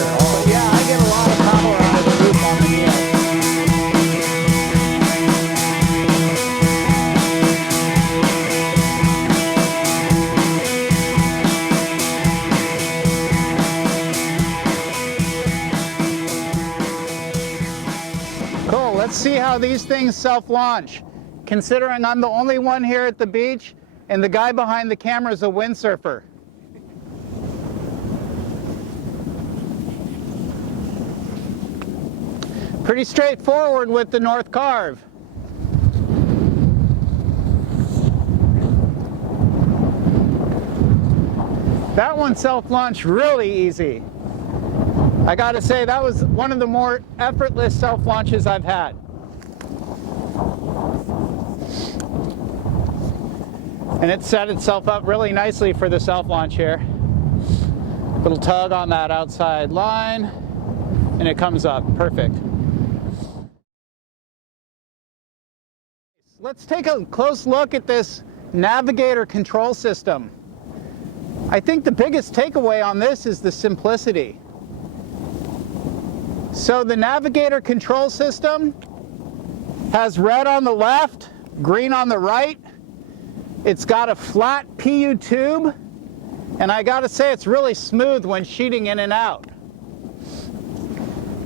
Oh yeah, I get a lot of power out of the loop on the Neo. Cool, let's see how these things self-launch. Considering I'm the only one here at the beach and the guy behind the camera is a windsurfer. Pretty straightforward with the North Carve. That one self-launched really easy. I gotta say, that was one of the more effortless self-launches I've had. And it set itself up really nicely for the self-launch here. Little tug on that outside line, and it comes up, perfect. Let's take a close look at this navigator control system. I think the biggest takeaway on this is the simplicity. So the navigator control system has red on the left, green on the right. It's got a flat PU tube, and I gotta say it's really smooth when sheeting in and out.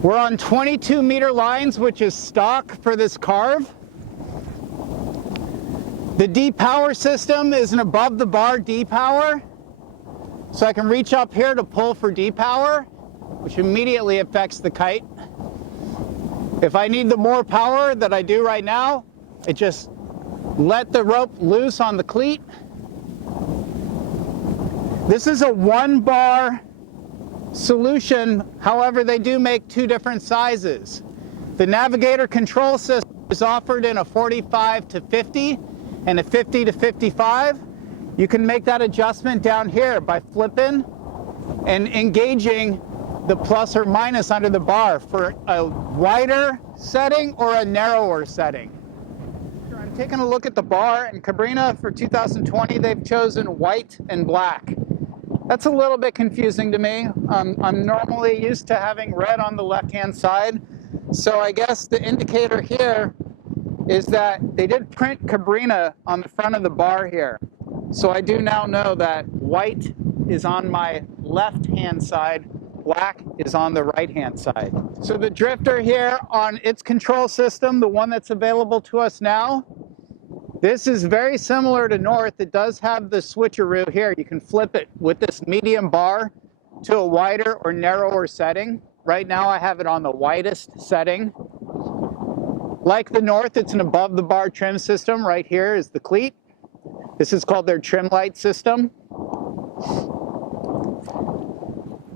We're on 22-meter lines, which is stock for this carve. The D-power system is an above-the-bar D-power, so I can reach up here to pull for D-power, which immediately affects the kite. If I need the more power that I do right now, it just let the rope loose on the cleat. This is a 1-bar solution, however, they do make 2 different sizes. The navigator control system is offered in a 45 to 50 and a 50 to 55. You can make that adjustment down here by flipping and engaging the plus or minus under the bar for a wider setting or a narrower setting. I'm taking a look at the bar, and Cabrinha for 2020, they've chosen white and black. That's a little bit confusing to me. I'm normally used to having red on the left-hand side, so I guess the indicator here is that they did print Cabrinha on the front of the bar here. So I do now know that white is on my left-hand side, black is on the right-hand side. So the drifter here on its control system, the one that's available to us now, this is very similar to North. It does have the switcheroo here. You can flip it with this medium bar to a wider or narrower setting. Right now I have it on the widest setting. Like the North, it's an above-the-bar trim system. Right here is the cleat. This is called their trim light system.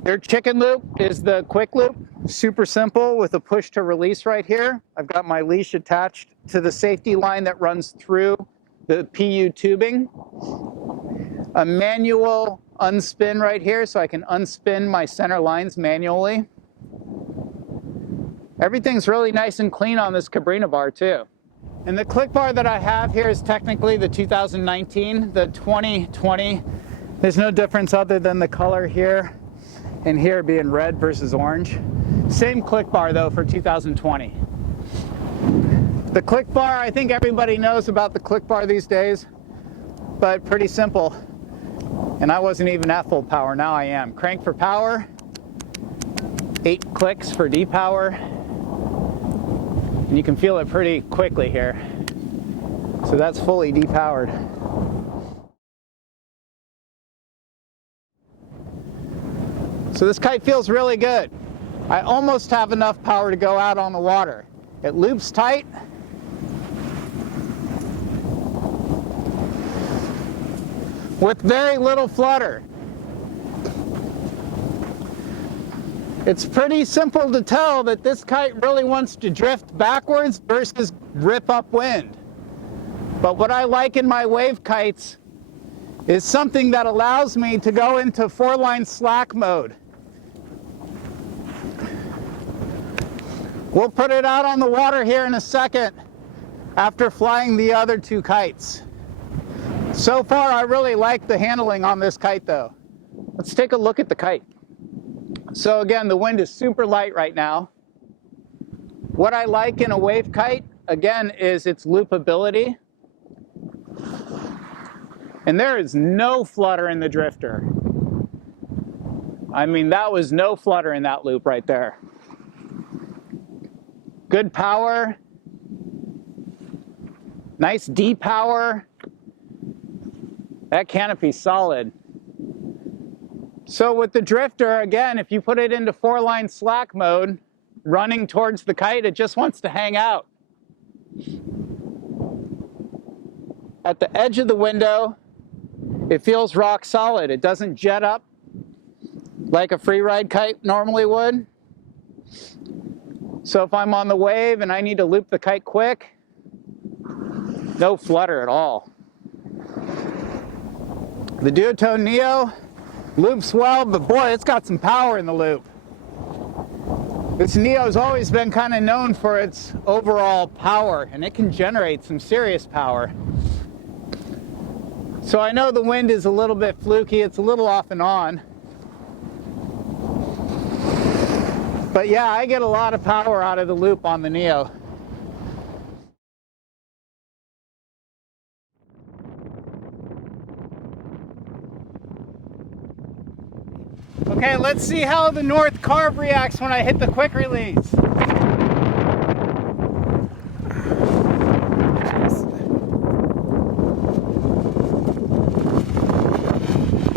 Their chicken loop is the quick loop, super simple with a push to release right here. I've got my leash attached to the safety line that runs through the PU tubing. A manual unspin right here, so I can unspin my center lines manually. Everything's really nice and clean on this Cabrinha bar too. And the click bar that I have here is technically the 2019, the 2020. There's no difference other than the color here and here being red versus orange. Same click bar though for 2020. The click bar, I think everybody knows about the click bar these days, but pretty simple. And I wasn't even at full power, now I am. Crank for power, 8 clicks for D-power, and you can feel it pretty quickly here. So that's fully D-powered. So this kite feels really good. I almost have enough power to go out on the water. It loops tight. With very little flutter. It's pretty simple to tell that this kite really wants to drift backwards versus rip upwind. But what I like in my wave kites is something that allows me to go into 4-line slack mode. We'll put it out on the water here in a second after flying the other 2 kites. So far, I really like the handling on this kite though. Let's take a look at the kite. So again, the wind is super light right now. What I like in a wave kite, again, is its loopability. And there is no flutter in the drifter. I mean, that was no flutter in that loop right there. Good power. Nice D-power. That canopy's solid. So with the drifter, again, if you put it into 4-line slack mode, running towards the kite, it just wants to hang out. At the edge of the window, it feels rock solid. It doesn't jet up like a free ride kite normally would. So if I'm on the wave and I need to loop the kite quick, no flutter at all. The Duotone Neo loops well, but boy, it's got some power in the loop. This Neo's always been kind of known for its overall power, and it can generate some serious power. So I know the wind is a little bit fluky, it's a little off and on. But yeah, I get a lot of power out of the loop on the Neo. Okay, let's see how the North carve reacts when I hit the quick release.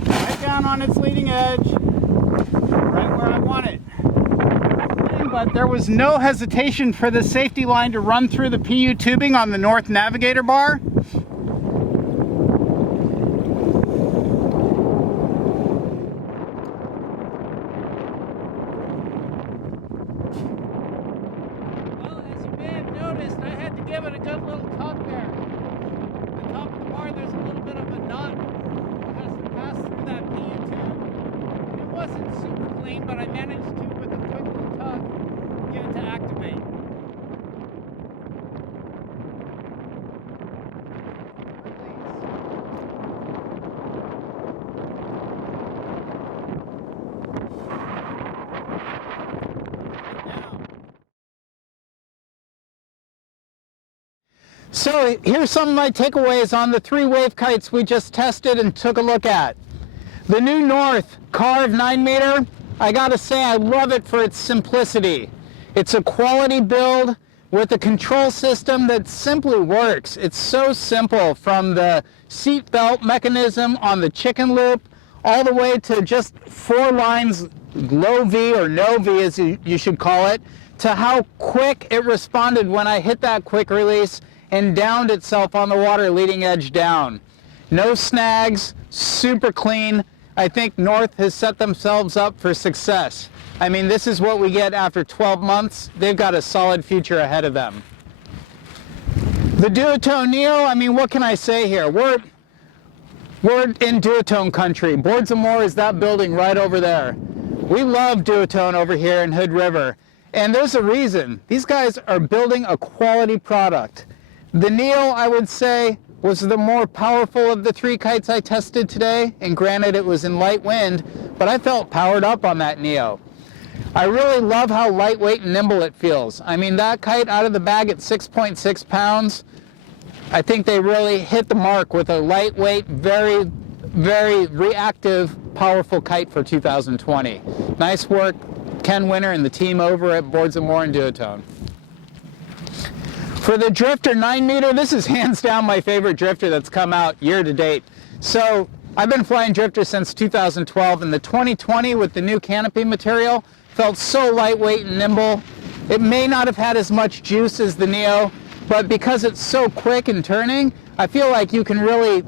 Right down on its leading edge, right where I want it. But there was no hesitation for the safety line to run through the PU tubing on the North navigator bar. Give it a good little tug there. At the top of the bar, there's a little bit of a knot that has to pass through that PU tube. It wasn't super clean, but I managed to, with a quick little tug, get it to activate. So here's some of my takeaways on the 3 wave kites we just tested and took a look at. The new North carved 9-meter, I gotta say I love it for its simplicity. It's a quality build with a control system that simply works. It's so simple, from the seat belt mechanism on the chicken loop all the way to just 4 lines, low V or no V as you should call it, to how quick it responded when I hit that quick release and downed itself on the water leading edge down. No snags, super clean. I think North has set themselves up for success. I mean, this is what we get after 12 months. They've got a solid future ahead of them. The Duotone Neo, I mean, what can I say here? We're in Duotone country. Boards of Moor is that building right over there. We love Duotone over here in Hood River. And there's a reason. These guys are building a quality product. The Neo, I would say, was the more powerful of the 3 kites I tested today, and granted it was in light wind, but I felt powered up on that Neo. I really love how lightweight and nimble it feels. I mean, that kite out of the bag at 6.6 pounds, I think they really hit the mark with a lightweight, very, very reactive, powerful kite for 2020. Nice work, Ken Winter and the team over at Boards of Moor and Duotone. For the drifter 9-meter, this is hands down my favorite drifter that's come out year to date. So I've been flying drifters since 2012, and the 2020 with the new canopy material felt so lightweight and nimble. It may not have had as much juice as the Neo, but because it's so quick in turning, I feel like you can really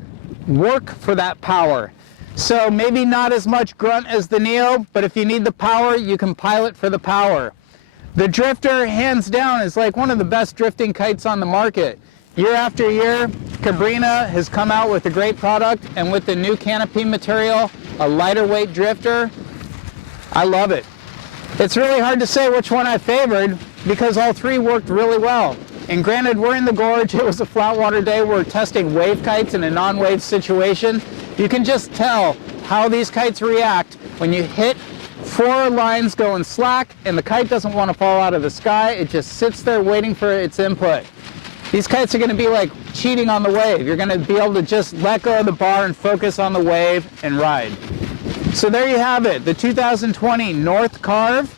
work for that power. So maybe not as much grunt as the Neo, but if you need the power, you can pilot for the power. The drifter, hands down, is like one of the best drifting kites on the market. Year after year, Cabrina has come out with a great product, and with the new canopy material, a lighter weight drifter, I love it. It's really hard to say which one I favored because all 3 worked really well. And granted, we're in the gorge, it was a flat water day, we're testing wave kites in a non-wave situation. You can just tell how these kites react when you hit 4 lines going slack, and the kite doesn't want to fall out of the sky. It just sits there waiting for its input. These kites are going to be like cheating on the wave. You're going to be able to just let go of the bar and focus on the wave and ride. So there you have it, the 2020 North Carve,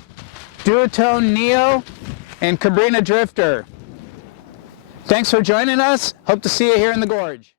Duotone Neo, and Cabrini Drifter. Thanks for joining us. Hope to see you here in the gorge.